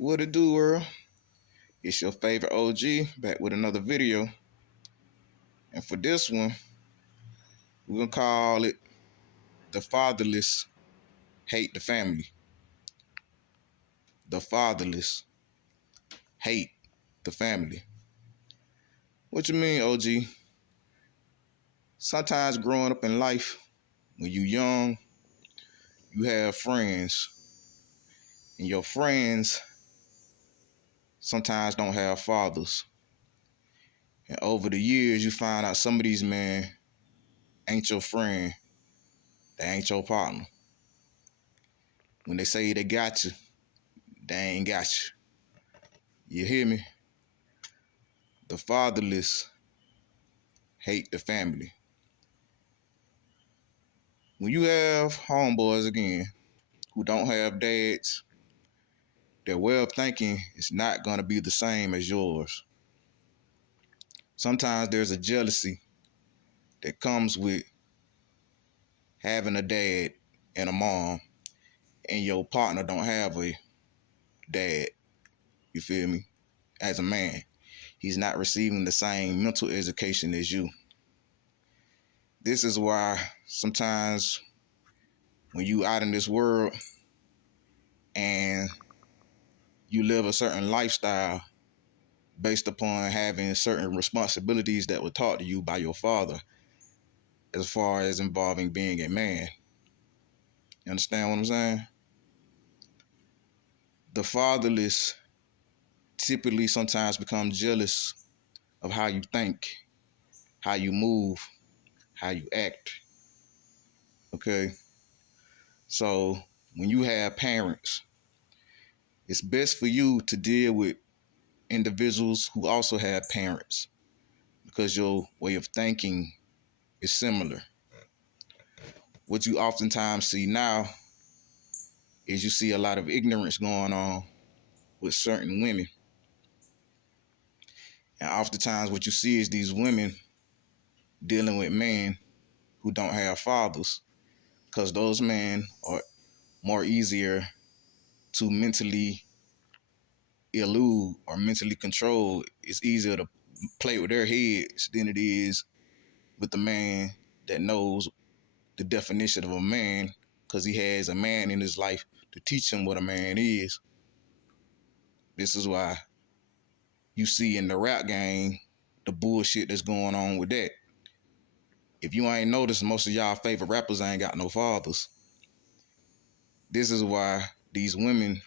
What it do, world? It's your favorite OG back with another video. And for this one, we're going to call it The Fatherless Hate the Family. The Fatherless Hate the Family. What you mean, OG? Sometimes growing up in life, when you young, you have friends. And your friends sometimes don't have fathers. And over the years, you find out some of these men ain't your friend. They ain't your partner. When they say they got you, they ain't got you. You hear me? The fatherless hate the family. When you have homeboys again who don't have dads, their way of thinking is not going to be the same as yours. Sometimes there's a jealousy that comes with having a dad and a mom, and your partner don't have a dad. You feel me? As a man, he's not receiving the same mental education as you. This is why sometimes when you out in this world and you live a certain lifestyle based upon having certain responsibilities that were taught to you by your father as far as involving being a man. You understand what I'm saying? The fatherless typically sometimes become jealous of how you think, how you move, how you act. Okay? So when you have parents, it's best for you to deal with individuals who also have parents because your way of thinking is similar. What you oftentimes see now is you see a lot of ignorance going on with certain women. And oftentimes what you see is these women dealing with men who don't have fathers because those men are more easier to mentally elude or mentally control. It's easier to play with their heads than it is with the man that knows the definition of a man because he has a man in his life to teach him what a man is. This is why you see in the rap game the bullshit that's going on with that. If you ain't noticed, most of y'all favorite rappers ain't got no fathers. This is why these women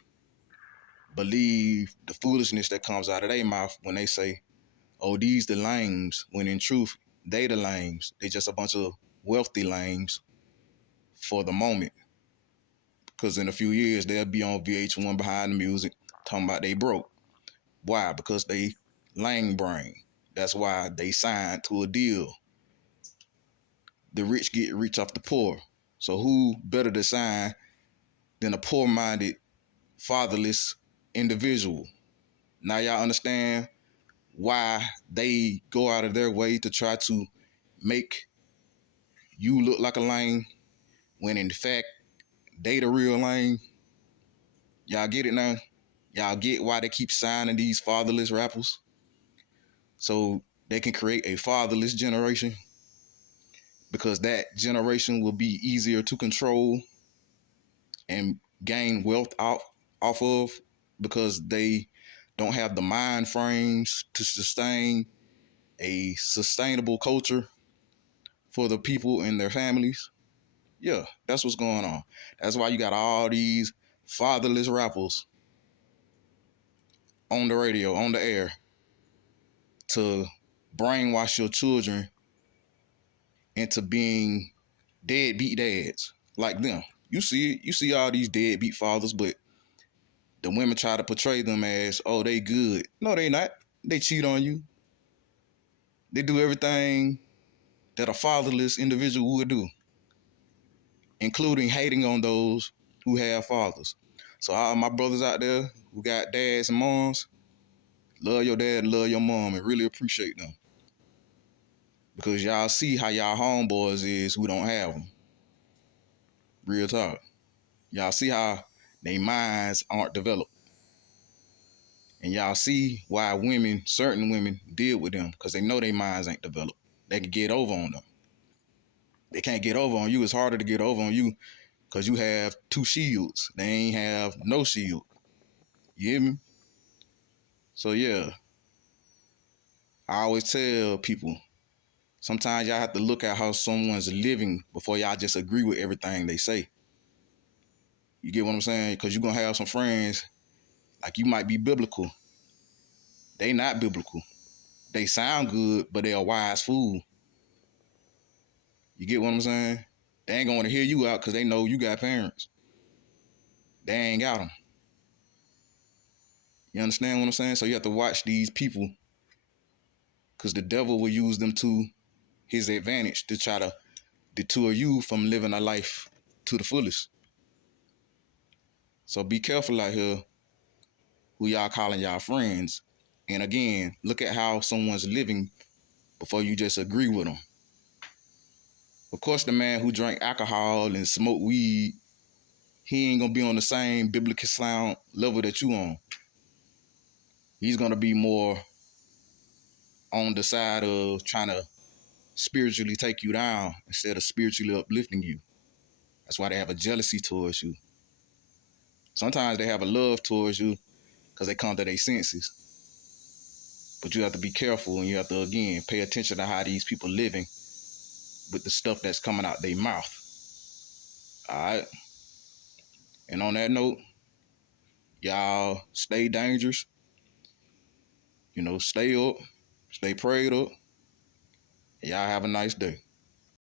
believe the foolishness that comes out of their mouth when they say, oh, these the lames, when in truth, they the lames. They just a bunch of wealthy lames for the moment. Because in a few years, they'll be on VH1 behind the music talking about they broke. Why? Because they lame brain. That's why they signed to a deal. The rich get rich off the poor. So who better to sign than a poor-minded, fatherless individual? Now y'all understand why they go out of their way to try to make you look like a lame when in fact they the real lame. Y'all get it now? Y'all get why they keep signing these fatherless rappers? So they can create a fatherless generation because that generation will be easier to control and gain wealth off of because they don't have the mind frames to sustain a sustainable culture for the people and their families. Yeah, that's what's going on. That's why you got all these fatherless rappers on the radio, on the air, to brainwash your children into being deadbeat dads like them. You see all these deadbeat fathers, but the women try to portray them as, oh, they good. No, they not. They cheat on you. They do everything that a fatherless individual would do, including hating on those who have fathers. So all my brothers out there who got dads and moms, love your dad and love your mom and really appreciate them. Because y'all see how y'all homeboys is who don't have them. Real talk. Y'all see how their minds aren't developed. And y'all see why certain women deal with them, because they know their minds ain't developed. They can get over on them. They can't get over on you. It's harder to get over on you because you have two shields. They ain't have no shield. You hear me? So yeah, I always tell people, sometimes y'all have to look at how someone's living before y'all just agree with everything they say. You get what I'm saying? Because you're going to have some friends, like you might be biblical. They not biblical. They sound good, but they're a wise fool. You get what I'm saying? They ain't going to hear you out because they know you got parents. They ain't got them. You understand what I'm saying? So you have to watch these people, because the devil will use them to his advantage to try to detour you from living a life to the fullest. So be careful out here who y'all calling y'all friends. And again, look at how someone's living before you just agree with them. Of course, the man who drank alcohol and smoked weed, he ain't gonna be on the same biblical sound level that you on. He's gonna be more on the side of trying to spiritually take you down instead of spiritually uplifting you. That's why they have a jealousy towards you. Sometimes they have a love towards you because they come to their senses. But you have to be careful, and you have to, again, pay attention to how these people living with the stuff that's coming out their mouth. All right? And on that note, y'all stay dangerous. Stay up, stay prayed up. And y'all have a nice day.